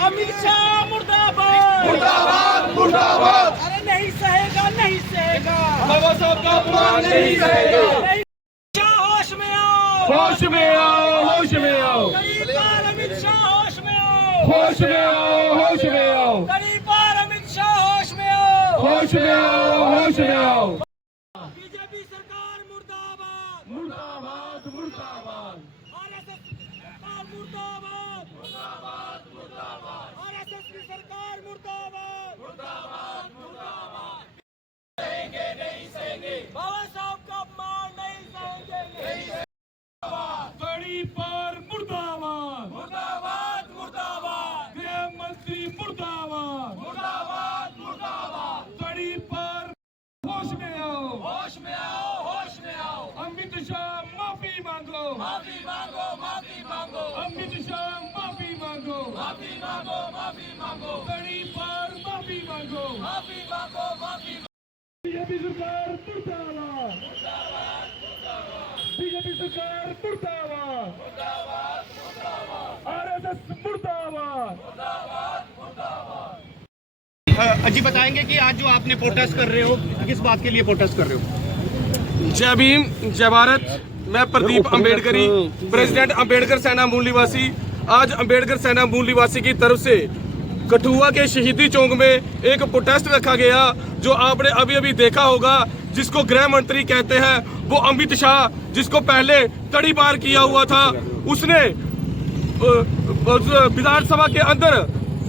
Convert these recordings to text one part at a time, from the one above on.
अमित शाह मुर्दाबाद मुर्दाबाद मुर्दाबाद। अरे नहीं सहेगा नहीं सहेगा, बाबा साहब का अपमान नहीं सहेगा। नहीं। शाह होश में आओ, होश में आओ, होश में आओ, गरीब बार अमित शाह होश में आओ, होश में आओ, होश में आओ, गरीब बार अमित शाह होश में आओ, होश में आओ, होश में आओ। बीजेपी सरकार मुर्दाबाद मुर्दाबाद मुर्दाबाद। आरएसएस सरकार मुर्दाबाद मुर्दाबाद मुर्दाबाद, आरएसएस की सरकार मुर्दाबाद मुर्दाबाद मुर्दाबाद। सहेंगे नहीं सहेंगे, बाबा साहब का अपमान नहीं सहेंगे। गड़ी पार मुर्दाबाद मुर्दाबाद मुर्दाबाद गृह मंत्री मुर्दाबाद मुर्दाबाद मुर्दाबाद, गड़ी पार। होश में आओ, होश में आओ, होश में आओ, अमित शाह माफी मांगो, माफी मांगो, माफी मांगो, अमित शाह माफी मांगो, माफी मांगो, माफी मांगो, गड़ी पार माफी मांगो। माफी मांगो, माफी बीजेपी सरकार मुर्दाबाद, बीजेपी सरकार मुर्दाबाद, आरएसएस मुर्दाबाद। जी बताएंगे कि आज जो आपने प्रोटेस्ट कर रहे हो, किस बात के लिए प्रोटेस्ट कर रहे हो? जय भीम, जय भारत। मैं प्रदीप अम्बेडकरी, प्रेसिडेंट अम्बेडकर सेना मूल निवासी। आज अम्बेडकर सेना मूल निवासी की तरफ से कठुआ के शहीदी चौक में एक प्रोटेस्ट रखा गया, जो आपने अभी अभी देखा होगा, जिसको गृह मंत्री कहते हैं वो अमित शाह, जिसको पहले तड़ी पार किया हुआ था। उसने विधानसभा के अंदर,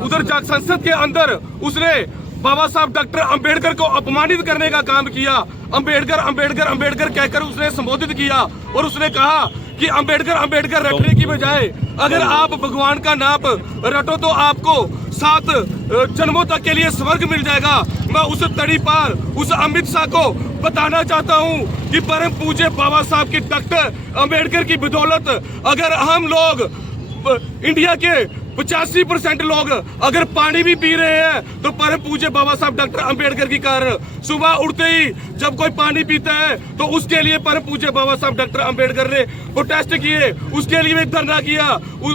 उधर संसद के अंदर उसने बाबा साहब डॉक्टर अंबेडकर को अपमानित करने का काम किया। अंबेडकर अंबेडकर अंबेडकर कहकर उसने संबोधित किया और उसने कहा कि अंबेडकर अंबेडकर रटने की बजाय अगर आप भगवान का नाम रटो तो आपको 7 जन्मों तक के लिए स्वर्ग मिल जाएगा। मैं उस तड़ी पार उस अमित शाह को बताना चाहता हूं कि परम पूज्य बाबा साहब की डॉक्टर अंबेडकर की बदौलत अगर हम लोग इंडिया के 85% लोग अगर पानी भी पी रहे हैं तो परम पूज्य बाबा साहब डॉक्टर अंबेडकर की कारण। सुबह उठते ही जब कोई पानी पीता है तो उसके लिए परम पूज्य बाबा साहब डॉक्टर अंबेडकर ने प्रोटेस्ट किए, उसके लिए एक धरना किया।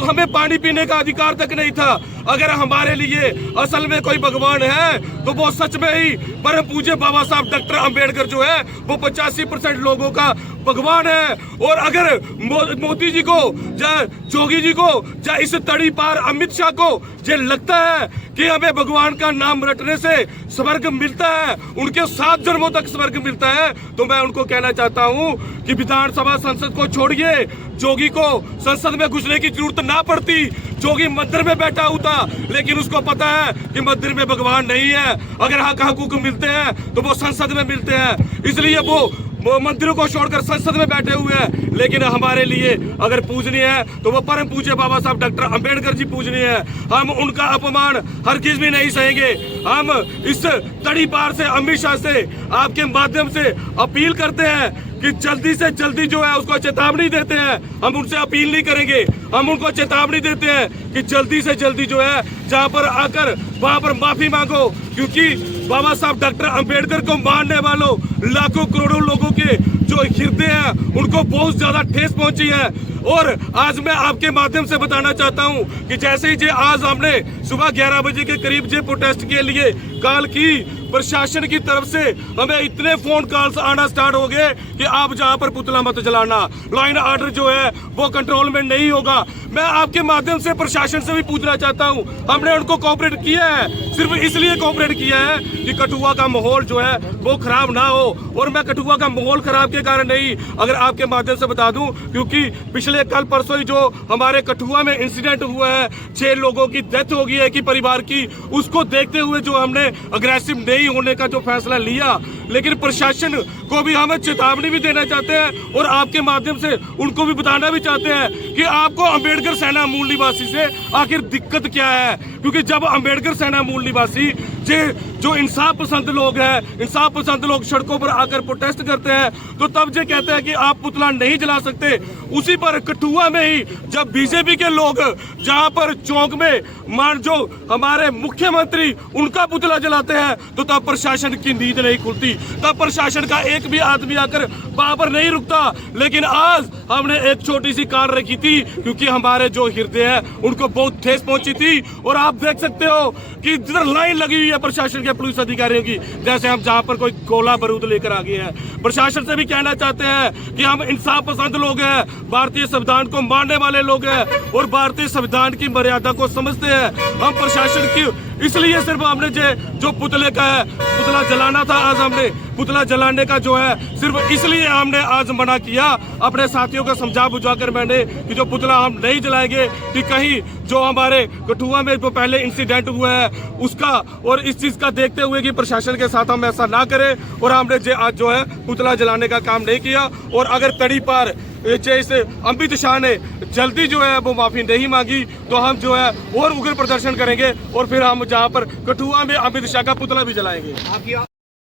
हमें पानी पीने का अधिकार तक नहीं था। अगर हमारे लिए असल में कोई भगवान है तो वो सच में ही परम पूज्य बाबा साहब डॉक्टर अंबेडकर जो है वो 85% लोगों का भगवान है। और अगर मोदी जी को या जोगी जी को या इस तड़ी पार अमित शाह को ये लगता है कि हमें भगवान का नाम रटने से स्वर्ग मिलता है, उनके 7 जन्मों तक स्वर्ग मिलता है, तो मैं उनको कहना चाहता हूं कि विधानसभा संसद को छोड़िए, जोगी को संसद में घुसने की जरूरत ना पड़ती। जोगी मंदिर में बैठा हुआ था, लेकिन उसको पता है कि मंदिर में भगवान नहीं है। अगर हक हकूक मिलते हैं तो वो संसद में मिलते हैं, इसलिए वो मंदिरों को छोड़कर संसद में बैठे हुए हैं। लेकिन हमारे लिए अगर पूजनीय है तो वो परम पूज्य बाबा साहब डॉक्टर अंबेडकर जी पूजनीय है। हम उनका अपमान हरगिज भी नहीं सहेंगे। हम इस तड़ी पार से अमित शाह से आपके माध्यम से अपील करते हैं कि जल्दी से जल्दी जो है उसको चेतावनी देते हैं। हम उनसे अपील नहीं करेंगे, हम उनको चेतावनी देते हैं कि जल्दी से जल्दी जो है जहां पर आकर वहां पर माफी मांगो, क्योंकि बाबा साहब डॉक्टर अंबेडकर को मानने वालों लाखों करोड़ों लोगों के जो हृदय हैं उनको बहुत ज्यादा ठेस पहुंची है। और आज मैं आपके माध्यम से बताना चाहता हूं कि जैसे ही आज हमने सुबह 11 बजे के करीब जे प्रोटेस्ट के लिए कॉल की, प्रशासन की तरफ से हमें इतने फोन कॉल्स आना स्टार्ट हो गए कि आप जहां पर पुतला मत जलाना, लाइन ऑर्डर जो है वो कंट्रोल में नहीं होगा। मैं आपके माध्यम से प्रशासन से भी पूछना चाहता हूं, हमने उनको कोऑपरेट किया है, सिर्फ इसलिए कोऑपरेट किया है कि कठुआ का माहौल जो है वो खराब ना हो। और मैं कठुआ का माहौल खराब के कारण नहीं, अगर आपके माध्यम से बता दूं, क्योंकि पिछले कल परसों ही जो हमारे कठुआ में इंसिडेंट हुआ है, 6 लोगों की डेथ हो गई है कि परिवार की, उसको देखते हुए जो हमने अग्रेसिव नहीं होने का जो फैसला लिया। लेकिन प्रशासन को भी हम चेतावनी भी देना चाहते हैं और आपके माध्यम से उनको भी बताना भी चाहते हैं कि आपको अंबेडकर सेना मूल निवासी से आखिर दिक्कत क्या है। क्योंकि जब अंबेडकर सेना मूल निवासी जो इंसाफ पसंद लोग हैं, इंसाफ पसंद लोग सड़कों पर आकर प्रोटेस्ट करते हैं, तो तब जो कहते हैं कि आप पुतला नहीं जला सकते। उसी पर कठुआ में ही जब बीजेपी के लोग जहां पर चौक में जो हमारे मुख्यमंत्री उनका पुतला जलाते हैं, तो तब प्रशासन की नींद नहीं खुलती, तब प्रशासन का एक भी आदमी आकर वहां पर नहीं रुकता। लेकिन आज हमने एक छोटी सी कार रखी थी, क्योंकि हमारे जो हृदय है उनको बहुत ठेस पहुंची थी। और आप देख सकते हो कि इधर लाइन लगी हुई है प्रशासन के पुलिस अधिकारियों की, जैसे हम जहां पर कोई गोला बारूद लेकर आ गए हैं। प्रशासन से भी कहना चाहते हैं कि हम इंसाफ पसंद लोग हैं, भारतीय संविधान को मानने वाले लोग हैं और भारतीय संविधान की मर्यादा को समझते हैं। हम प्रशासन की इसलिए सिर्फ हमने जो पुतले का है, पुतला जलाना था, आज हमने पुतला जलाने का जो है सिर्फ इसलिए हमने आज मना किया। अपने साथियों को समझा बुझा कर मैंने कि जो पुतला हम नहीं जलाएंगे, कि कहीं जो हमारे कठुआ में जो पहले इंसिडेंट हुआ है उसका, और इस चीज का देखते हुए कि प्रशासन के साथ हम ऐसा ना करें, और हमने आज जो है पुतला जलाने का काम नहीं किया। और अगर तड़ी पार जैसे अमित शाह ने जल्दी जो है वो माफी नहीं मांगी, तो हम जो है और उग्र प्रदर्शन करेंगे, और फिर हम जहां पर कठुआ में अमित शाह का पुतला भी जलाएंगे।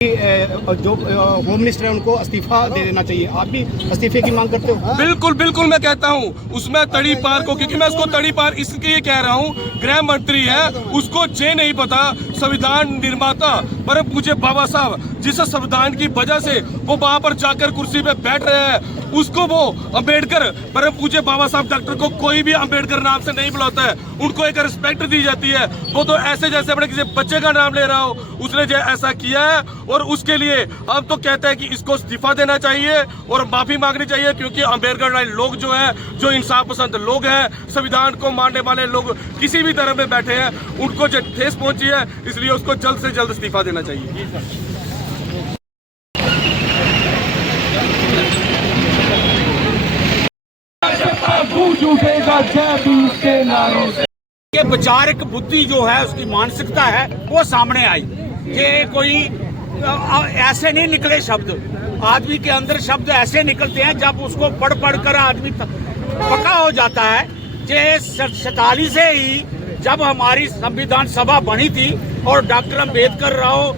जो होम मिनिस्टर है उनको इस्तीफा दे देना चाहिए, आप भी इस्तीफे की मांग करते हो? बिल्कुल बिल्कुल, मैं कहता हूँ उसमें तड़ी पार को, क्योंकि मैं उसको तड़ी पार इसलिए कह रहा हूँ, गृह मंत्री है, उसको ये नहीं पता संविधान निर्माता परम पूज्य बाबा साहब जिस संविधान की वजह से वो वहां पर जाकर कुर्सी पे बैठ रहे हैं, उसको वो अम्बेडकर परम पूज्य बाबा साहब डॉक्टर को कोई भी अम्बेडकर नाम से नहीं बुलाता है, उनको एक रिस्पेक्ट दी जाती है। वो तो ऐसे जैसे अपने किसी बच्चे का नाम ले रहा हो, उसने जो ऐसा किया है, और उसके लिए हम तो कहते हैं कि इसको इस्तीफा देना चाहिए और माफी मांगनी चाहिए, क्योंकि अम्बेडकर लोग जो है, जो इंसाफ पसंद लोग हैं, संविधान को मानने वाले लोग किसी भी धर्म में बैठे हैं, उनको जो ठेस पहुंची है, इसलिए उसको जल्द से जल्द इस्तीफा देना चाहिए। के विचारिक बुद्धि जो है, उसकी मानसिकता है, वो सामने आई कि कोई ऐसे नहीं निकले शब्द, आदमी के अंदर शब्द ऐसे निकलते हैं जब उसको पढ़ पढ़ कर आदमी पक्का हो जाता है कि 47 से ही जब हमारी संविधान सभा बनी थी और डॉक्टर अम्बेडकर राव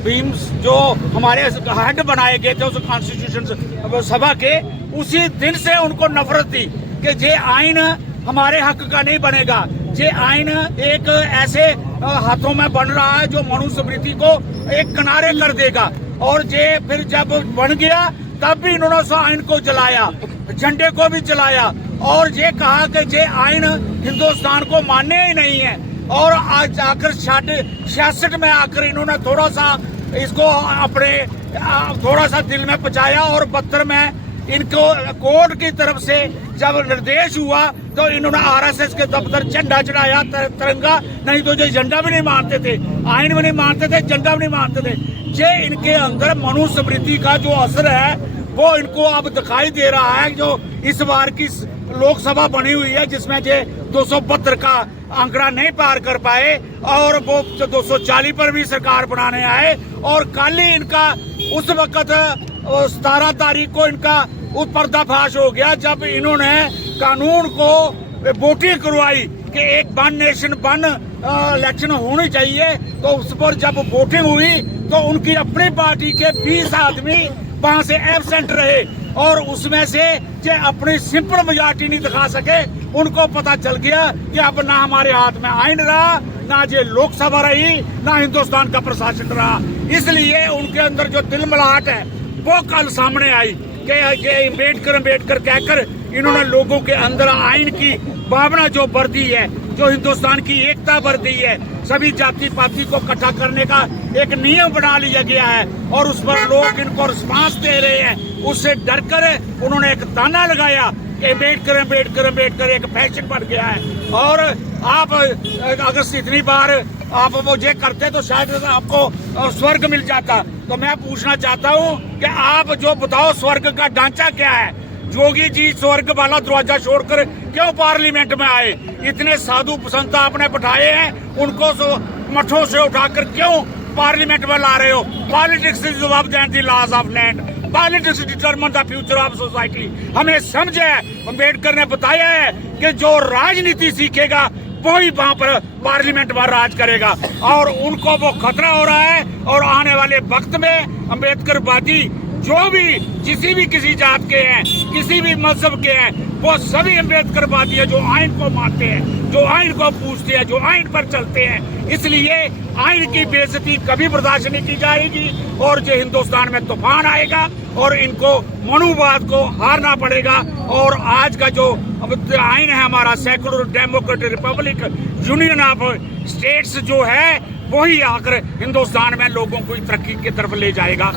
भीम जो हमारे हेड बनाए गए थे उस कॉन्स्टिट्यूशन सभा के, उसी दिन से उनको नफरत थी कि ये आइन हमारे हक का नहीं बनेगा, ये आइन एक ऐसे हाथों में बन रहा है जो मनुस्मृति को एक किनारे कर देगा। और ये फिर जब बन गया तब भी इन्होंने उस आइन को जलाया, झंडे को भी जलाया, और ये कहा कि ये आइन हिंदुस्तान को मान्य ही नहीं है। और आज आकर 66 में आकर इन्होंने थोड़ा सा इसको अपने थोड़ा सा दिल में पचाया, और 72 में इनको कोर्ट की तरफ से जब निर्देश हुआ तो इन्होंने आरएसएस के दफ्तर झंडा चढ़ाया, तिरंगा, नहीं तो ये झंडा भी नहीं मानते थे, आइन भी नहीं मानते थे, झंडा भी नहीं मानते थे। ये इनके अंदर मनुस्मृति का जो असर है वो इनको अब दिखाई दे रहा है। जो इस बार की लोकसभा बनी हुई है जिसमें ये 272 का आंकड़ा नहीं पार कर पाए, और वो 240 पर भी सरकार बनाने आए, और कल ही इनका उस वक्त 17 तारीख को इनका पर्दाफाश हो गया जब इन्होंने कानून को वोटिंग करवाई कि एक वन नेशन वन इलेक्शन होनी चाहिए। तो उस पर जब वोटिंग हुई तो उनकी अपनी पार्टी के 20 आदमी वहां से एब्सेंट रहे, और उसमें से जो अपनी सिंपल मेजॉरिटी नहीं दिखा सके, उनको पता चल गया कि अब ना हमारे हाथ में आइन रहा, ना ये लोकसभा रही, ना हिंदुस्तान का प्रशासन रहा। इसलिए उनके अंदर जो दिलमलाहट है वो कल सामने आई कि अम्बेडकर कहकर इन्होंने लोगों के अंदर आइन की भावना जो भर दी है, जो हिंदुस्तान की एकता भर दी है, सभी जाति पाति को इकट्ठा करने का एक नियम बना लिया गया है, और उस पर लोग इनको रिस्पांस दे रहे हैं। उससे डरकर उन्होंने एक ताना लगाया कि अम्बेडकर एक फैशन बन गया है। और आप अगर इतनी बार आप वो ये करते तो शायद आपको स्वर्ग मिल जाता। तो मैं पूछना चाहता हूँ कि आप जो बताओ स्वर्ग का ढांचा क्या है? जोगी जी स्वर्ग वाला दरवाजा छोड़कर क्यों पार्लियामेंट में आए? इतने साधु संत आपने बैठाए हैं, उनको मठों से उठाकर क्यों पार्लियामेंट में ला रहे हो? Politics is of the laws of land, politics determine the future of society. हमें समझ है, अम्बेडकर ने बताया है कि जो राजनीति सीखेगा वही वहां पर पार्लियामेंट में राज करेगा। और उनको वो खतरा हो रहा है। और आने वाले वक्त में अम्बेडकरवादी जो भी किसी जात के हैं, किसी भी मजहब के हैं, वो सभी अम्बेडकरवादी है जो आइन को मानते हैं, जो आइन को पूछते हैं, जो आइन पर चलते हैं। इसलिए आइन की बेइज्जती कभी बर्दाश्त नहीं की जाएगी और जो हिंदुस्तान में तूफान आएगा और इनको मनुवाद को हारना पड़ेगा। और आज का जो आइन है हमारा secular democratic Republic union of states जो है वही आकर हिंदुस्तान में लोगों को तरक्की की तरफ ले जाएगा।